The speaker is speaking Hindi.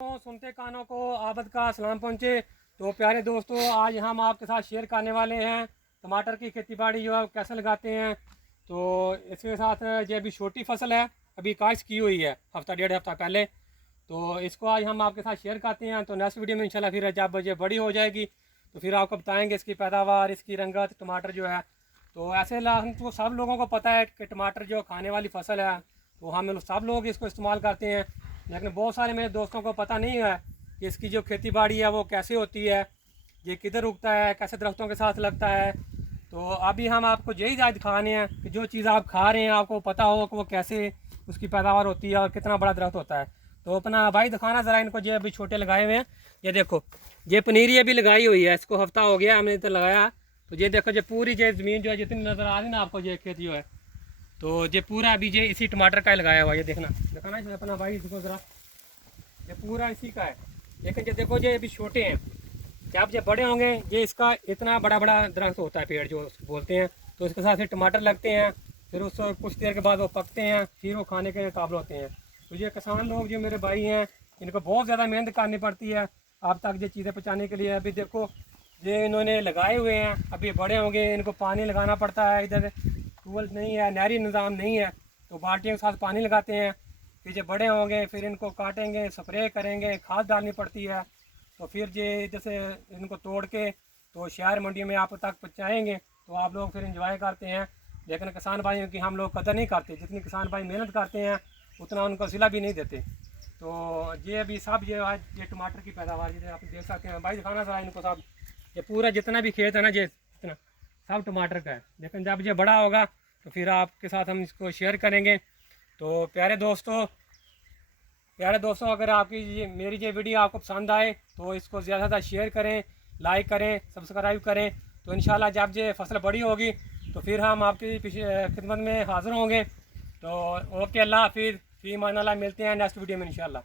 सुनते कानों को आबद का सलाम पहुँचे। तो प्यारे दोस्तों, आज हम आपके साथ शेयर करने वाले हैं टमाटर की खेती बाड़ी जो है कैसे लगाते हैं। तो इसके साथ ये अभी छोटी फसल है, अभी काश्त की हुई है हफ्ता डेढ़ हफ्ता पहले। तो इसको आज हम आपके साथ शेयर करते हैं। तो नेक्स्ट वीडियो में इंशाल्लाह फिर जब ये बड़ी हो जाएगी तो फिर आपको बताएंगे इसकी पैदावार, इसकी रंगत, टमाटर जो है। तो ऐसे हमको सब लोगों को पता है कि टमाटर जो खाने वाली फसल है, तो हम सब लोग इसको इस्तेमाल करते हैं। लेकिन बहुत सारे मेरे दोस्तों को पता नहीं है कि इसकी जो खेती बाड़ी है वो कैसे होती है, ये किधर उगता है, कैसे दरख्तों के साथ लगता है। तो अभी हम आपको यही जायज़ दिखाने हैं कि जो चीज़ आप खा रहे हैं आपको पता हो कि वो कैसे उसकी पैदावार होती है और कितना बड़ा दरख्त होता है। तो अपना भाई दिखाना ज़रा इनको, ये अभी छोटे लगाए हुए हैं। ये देखो, ये पनीरी अभी लगाई हुई है, इसको हफ्ता हो गया हमने तो लगाया। तो ये देखो, ये पूरी ये ज़मीन जो है जितनी नज़र आ रही है ना आपको, ये खेत जो है, तो ये पूरा अभी ये इसी टमाटर का ही लगाया हुआ है। ये देखना दिखाना इसमें अपना भाई इसको ज़रा, ये पूरा इसी का है। लेकिन ये देखो, ये अभी छोटे हैं, जब ये बड़े होंगे ये इसका इतना बड़ा बड़ा दरख्त होता है, पेड़ जो बोलते हैं। तो इसके साथ फिर टमाटर लगते हैं, फिर उसको कुछ देर के बाद वो पकते हैं, फिर वो खाने के काबिल होते हैं। तो ये किसान लोग जो मेरे भाई हैं, इनको बहुत ज़्यादा मेहनत करनी पड़ती है आप तक ये चीज़ें पहुँचाने के लिए। अभी देखो, ये इन्होंने लगाए हुए हैं, अभी बड़े होंगे, इनको पानी लगाना पड़ता है। इधर ट्यूबवेल नहीं है, नहरी निज़ाम नहीं है, तो बाल्टियों के साथ पानी लगाते हैं। फिर जब बड़े होंगे फिर इनको काटेंगे, स्प्रे करेंगे, खाद डालनी पड़ती है। तो फिर ये जैसे इनको तोड़ के तो शहर मंडी में आप तक पहुँचाएँगे तो आप लोग फिर इंजॉय करते हैं। लेकिन किसान भाइयों की हम लोग कदर नहीं करते, जितनी किसान भाई मेहनत करते हैं उतना उनको सिला भी नहीं देते। तो ये अभी सब ये आज ये टमाटर की पैदावार जैसे आप देख सकते हैं। भाई दिखाना ज़रा इनको सब, ये पूरा जितना भी खेत है ना, ये इतना सब टमाटर का है। लेकिन जब ये बड़ा होगा तो फिर आपके साथ हम इसको शेयर करेंगे। तो प्यारे दोस्तों, अगर आपकी ये मेरी ये वीडियो आपको पसंद आए तो इसको ज़्यादा से ज़्यादा शेयर करें, लाइक करें, सब्सक्राइब करें। तो इंशाल्लाह जब ये फसल बड़ी होगी तो फिर हम आपकी खिदमत में हाज़िर होंगे। तो ओके, अल्लाह हाफिज़, फ़ी अमान अल्लाह, मिलते हैं नेक्स्ट वीडियो में इंशाल्लाह।